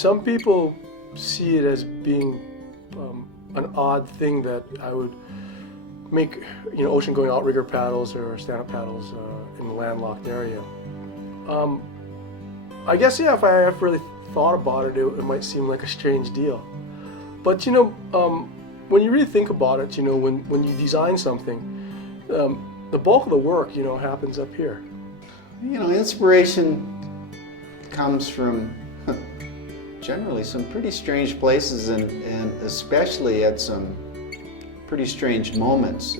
Some people see it as being an odd thing that I would make, ocean-going outrigger paddles or stand-up paddles in a landlocked area. I guess, yeah, if I have really thought about it, it might seem like a strange deal. But, when you really think about it, when you design something, the bulk of the work, happens up here. Inspiration comes from generally some pretty strange places and especially at some pretty strange moments.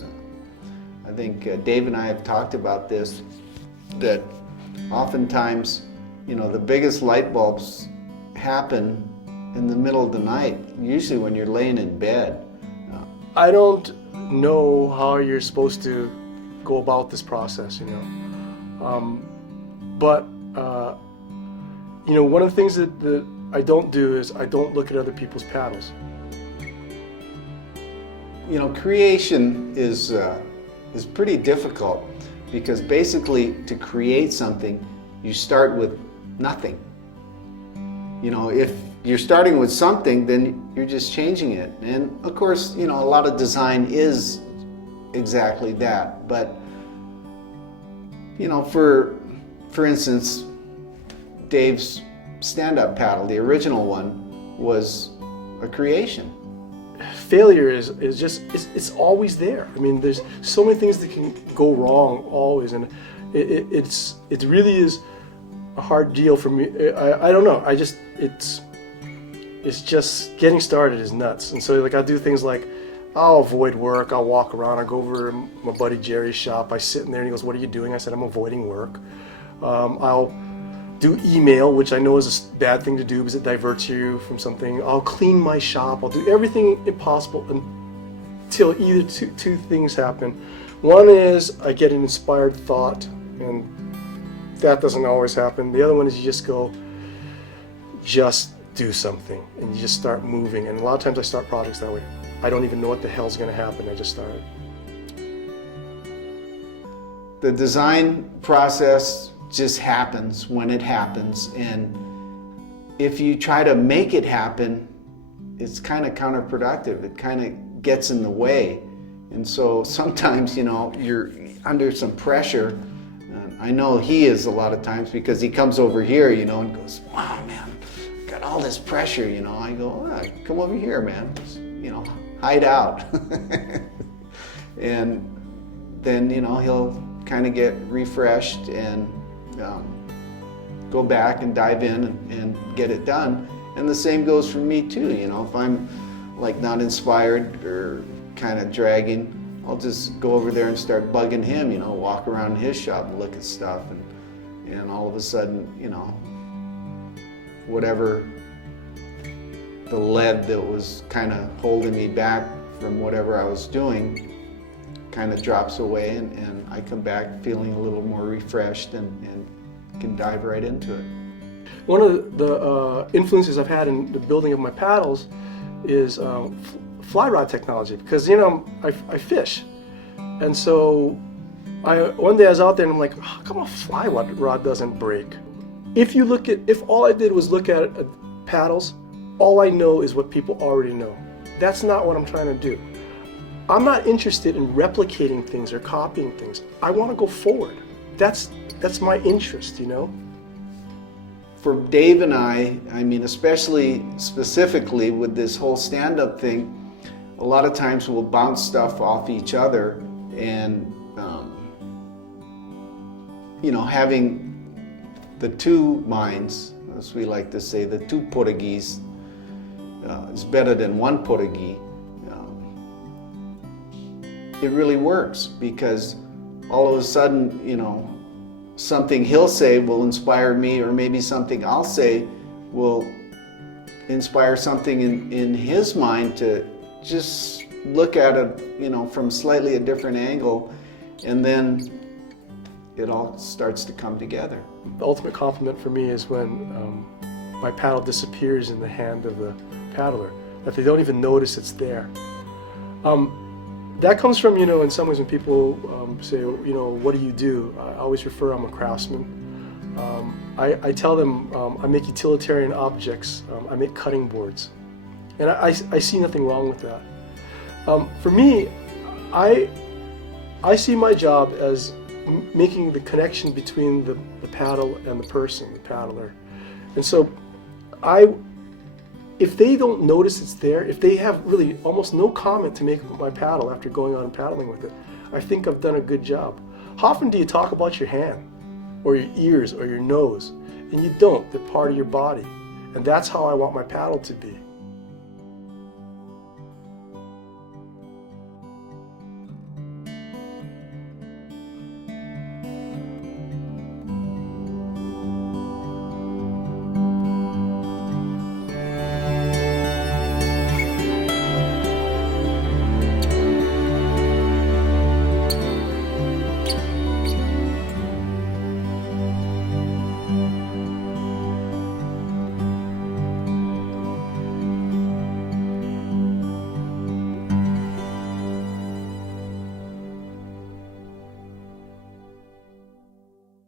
I think Dave and I have talked about this, that oftentimes, the biggest light bulbs happen in the middle of the night, usually when you're laying in bed. I don't know how you're supposed to go about this process, but one of the things that I don't do is I don't look at other people's paddles. Creation is pretty difficult because basically to create something, you start with nothing. If you're starting with something, then you're just changing it. And of course, a lot of design is exactly that. But, for instance, Dave's stand-up paddle, the original one, was a creation. Failure is just, it's always there. I mean, there's so many things that can go wrong always, and it really is a hard deal for me. I don't know, it's just getting started is nuts. And so I do things like I'll avoid work, I'll walk around, I'll go over to my buddy Jerry's shop, I sit in there and he goes, "What are you doing?" I said, "I'm avoiding work." I'll do email, which I know is a bad thing to do because it diverts you from something. I'll clean my shop, I'll do everything impossible until either two things happen. One is I get an inspired thought, and that doesn't always happen. The other one is you just go, just do something, and you just start moving. And a lot of times I start projects that way. I don't even know what the hell's gonna happen, I just start. The design process just happens when it happens, and if you try to make it happen, it's kind of counterproductive. It kind of gets in the way, and so sometimes you're under some pressure. I know he is a lot of times because he comes over here, and goes, "Wow, man, got all this pressure." I go, "Come over here, man. Just, hide out." And then he'll kind of get refreshed and go back and dive in and get it done. And the same goes for me too. If I'm not inspired or kind of dragging, I'll just go over there and start bugging him, walk around his shop and look at stuff, and all of a sudden, whatever the lead that was kind of holding me back from whatever I was doing kind of drops away, and I come back feeling a little more refreshed and can dive right into it. One of the influences I've had in the building of my paddles is fly rod technology, because I fish, and so one day I was out there and I'm like, how come a fly rod doesn't break? If all I did was look at paddles, all I know is what people already know. That's not what I'm trying to do. I'm not interested in replicating things or copying things. I want to go forward. That's my interest, For Dave and I mean, especially specifically with this whole stand-up thing, a lot of times we'll bounce stuff off each other, and having the two minds, as we like to say, the two portuguese is better than one Portuguese. It really works because all of a sudden, something he'll say will inspire me, or maybe something I'll say will inspire something in his mind to just look at it, from slightly a different angle, and then it all starts to come together. The ultimate compliment for me is when my paddle disappears in the hand of the paddler, that they don't even notice it's there. That comes from, in some ways when people say, what do you do? I always refer, I'm a craftsman. I tell them I make utilitarian objects. I make cutting boards, and I see nothing wrong with that. For me, I see my job as making the connection between the paddle and the person, the paddler. And so if they don't notice it's there, if they have really almost no comment to make about my paddle after going on and paddling with it, I think I've done a good job. How often do you talk about your hand or your ears or your nose? And you don't. They're part of your body. And that's how I want my paddle to be.